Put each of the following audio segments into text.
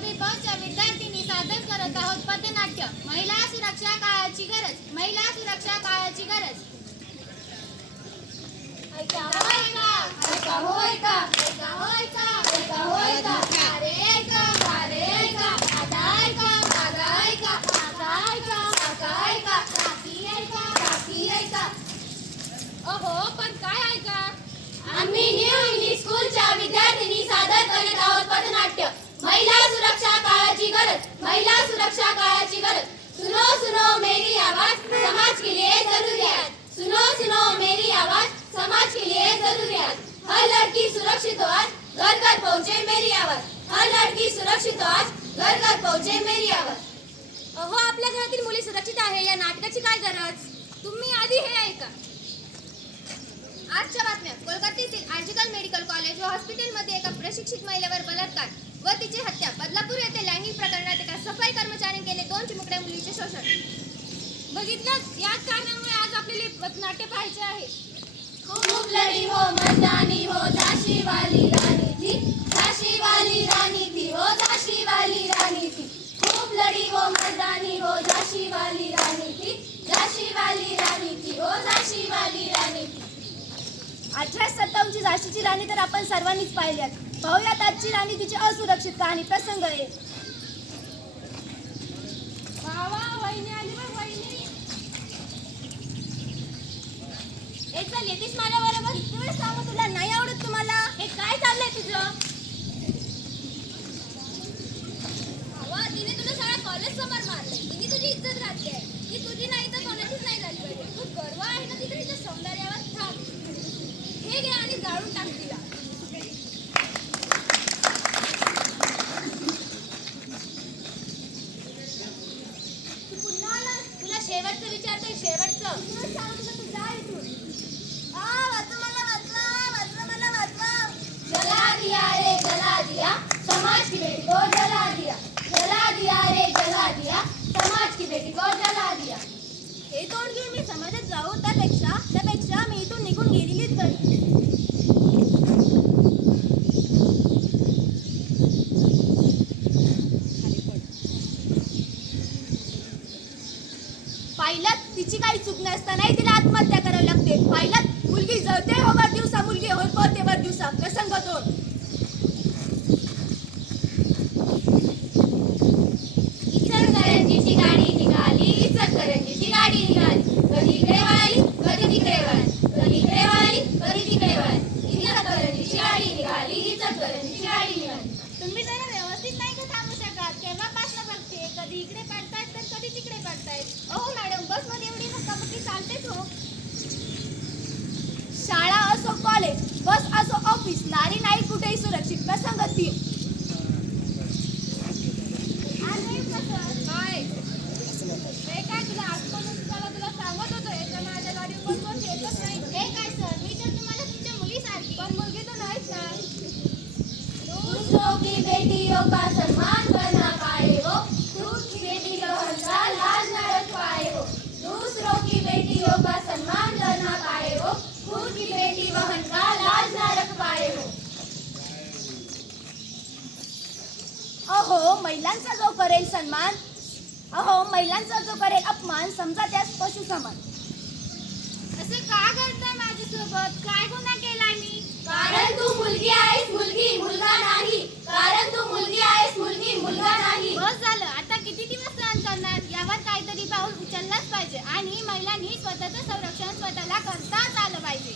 6वी ब च्या विद्यार्थिनी सादर करत आहोत पथनाट्य महिला सुरक्षा काळाची गरज. महिला सुरक्षा काळाची गरज. ऐका हो ऐका, ऐका हो ऐका, ऐका हो ऐका, ऐका हो ऐका, अरे ऐका, अरे ऐका, आता ऐका, आता ऐका, आता ऐका, आता ऐका, राखी ऐका, राखी ऐका. अहो पण काय ऐका? आम्ही न्यू इंग्लिश स्कूलच्या विद्यार्थिनी सादर करत आहोत पथनाट्य महिला सुरक्षा काळाची गरज. महिला सुरक्षा काळाची गरज. सुनो सुनो मेरी आवाज, समाज के लिए जरूरियात. सुनो सुनो मेरी आवाज, समाज के लिए जरूरियात. हर लड़की सुरक्षित हो आज, घर घर पहुंचे मेरी आवाज. हर लड़की सुरक्षित हो आज, घर घर पहुंचे मेरी आवाज. अहो आपल्या घरातील मुली सुरक्षित आहे या नाटकाची काय गरज? तुम्ही आधी हे ऐका. आजच्या बातम्या. कोलकात्यातील आर्जिकल मेडिकल कॉलेज व हॉस्पिटलमध्ये एका प्रशिक्षित महिलेवर बलात्कार व तिची हत्या. बदलापूर येथे लैंगिक प्रकरणात एका सफाई कर्मचाऱ्याने केले 2 चिमुकड्या मुलीचे शोषण. बघितलं, याच कारणामुळे आज आपल्याला पथनाट्य पाहायचे आहे. खूब लड़ी हो मर्दानी हो, झांसी वाली रानी थी, झांसी वाली रानी थी, हो झांसी वाली रानी थी. खूब लड़ी हो मर्दानी हो, झांसी वाली रानी थी, झांसी वाली रानी थी, हो झांसी वाली रानी थी. 1857 ची झाशीची राणी तर आपण सर्वांनीच पाहिल्यात. पाहूयात आजची राणी तिची असुरक्षित कहाणी. प्रसंग 1. वा वा, वहिनी आली बघ वहिनी. ए चल, येतीस माझ्या बरोबर? किती वेळ सांगू तुला, नाही आवडत तुम्हाला? हे काय चाललंय तुझं? अवा, तिने तुला सारा कॉलेज समोर मारलंय. तिने तुझी इज्जत घातली आहे. ती तुझी नाही तर कोणाचीच नाही झाली पाहिजे. खूप गर्व आहे ना तिथे तिच्या सौंदर्यावर. थांब, हे घे आणि जाळून टाक तिला. तू पुन्हा आला? तुला शेवटचं विचारतोय, शेवटचं. तुला सांगतो तू जा इथून. वाचवा मला, वाचवा, वाचवा मला, वाचवा. जला दिया रे जला दिया, समाज की बेटी को जला दिया. जला दिया रे जला दिया, समाज की बेटी को जला दिया. हे तोंड घेऊन मी समाजात जाऊ त्यापेक्षा मी इथून निघून गेलेलीच बरी. पाहिलं, तिची काही चूक नसतानाही तिला आत्महत्या करावी लागते. पाहिलं, मुलगी जळते हो वर दिवसा, मुलगी होते वर दिवसा. प्रसंग 2. इचलकरंजीची गाडी निघाली, इचलकरंजीची गाडी निघाली. कधी इकडे वळाली, कधी तिकडे वळाली, कधी इकडे वळाली, कधी तिकडे वळाली. इचलकरंजीची गाडी निघाली, इचलकरंजीची गाडी निघाली. तुम्ही जरा व्यवस्थित नाही का थांबू शकत? केव्हापासून बघते, कधी इकडे पडतायत तर कधी तिकडे पडतायत. अहो मॅडम, बसमध्ये एवढी धक्काबुक्की चालतेच हो. शाळा असो कॉलेज, बस असो ऑफिस, नारी नाही कुठेही सुरक्षित. प्रसंग 3. काय? हे काय तुला आजपासून तुला सांगत होतो याच्या माझ्या गाडीवर कोण येतच नाही. हे काय सर, मी तर तुम्हाला तुमच्या मुलीसारखी. पण मुलगी तर नाहीच ना. दूसरों की बेटियों का सम्मान कर ना पाए वो, खुद की बेटी बहन का लाज न रख पाए वो. दूसरों की बेटियों का सम्मान कर ना पाए वो, खुद की बेटी बहन का लाज न रख पाए वो. अहो महिलांचा जो करेल सन्मान, अहो महिलांचा जो करेल अपमान, समजा त्यास पशु समान. असं का करताय माझ्यासोबत? काय गुन्हा केलाय मी? कारण तू मुलगी आहेस, मुलगी, मुलगा नाही. कारण तू मुलगी आहेस, मुलगी, मुलगा नाही. बस झालं, आता किती दिवस सहन करणार? यावर काहीतरी पाऊल उचललाच पाहिजे आणि महिलांनी स्वतःचं संरक्षण स्वतःला करताच आलं पाहिजे.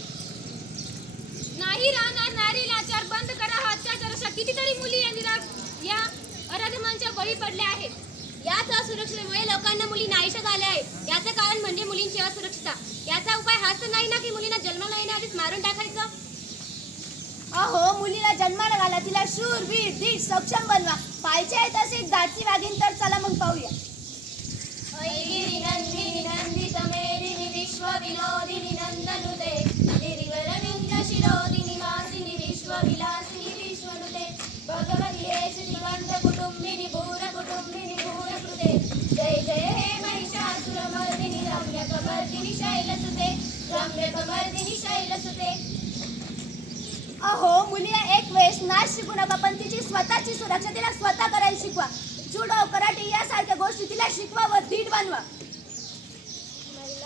नाही राहणार नारी लाचार. बंद करा हा अत्याचार. अशा कितीतरी मुली या अराधमांच्या बळी पडल्या आहेत. याच असुरक्षतेमुळे लोकांना मुली नाहीशा झाल्या आहेत. याचं कारण म्हणजे मुलींची असुरक्षितता. याचा उपाय हाच तर नाही ना की मुलींना जन्माला येण्याआधीच मारून टाकायचं. अहो मुलीला जन्माला घाला, तिला शूर, वीर, धीट, सक्षम बनवा. पाहिजे आहे तसे एक दाची वागीन तर चला मग पाहूया. ऐगिरि नंदिनि नंदित मेदिनि विश्व विनोदिनि नंदनुते, गिरिवर विंध्य शिरोदिनि वासिनि विश्व विलासिनि विश्वनुते, भगवति हेश दिगंत कुटुंबिनि भूर कुटुंबिनि भूर कृते, जय जय हे महिषासुरमर्दिनि रम्यकमर्दिनि शैलसुते, रम्यकमर्दिनि शैलसुते. अहो मुलीला एक वेळेस नाच शिकू नका, पण तिची स्वतःची सुरक्षा तिला स्वतः करायला शिकवा. महिलांना शिकवा व धीट बनवा.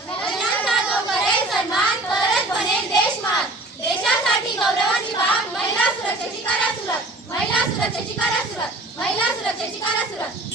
महिलांचा जो करेल सन्मान तरच बनेल देशमान. देशासाठी गौरवाची बाब महिला सुरक्षेची करा सुरुवात. महिला सुरक्षेची करा सुरुवात. महिला सुरक्षेची करा सुरुवात.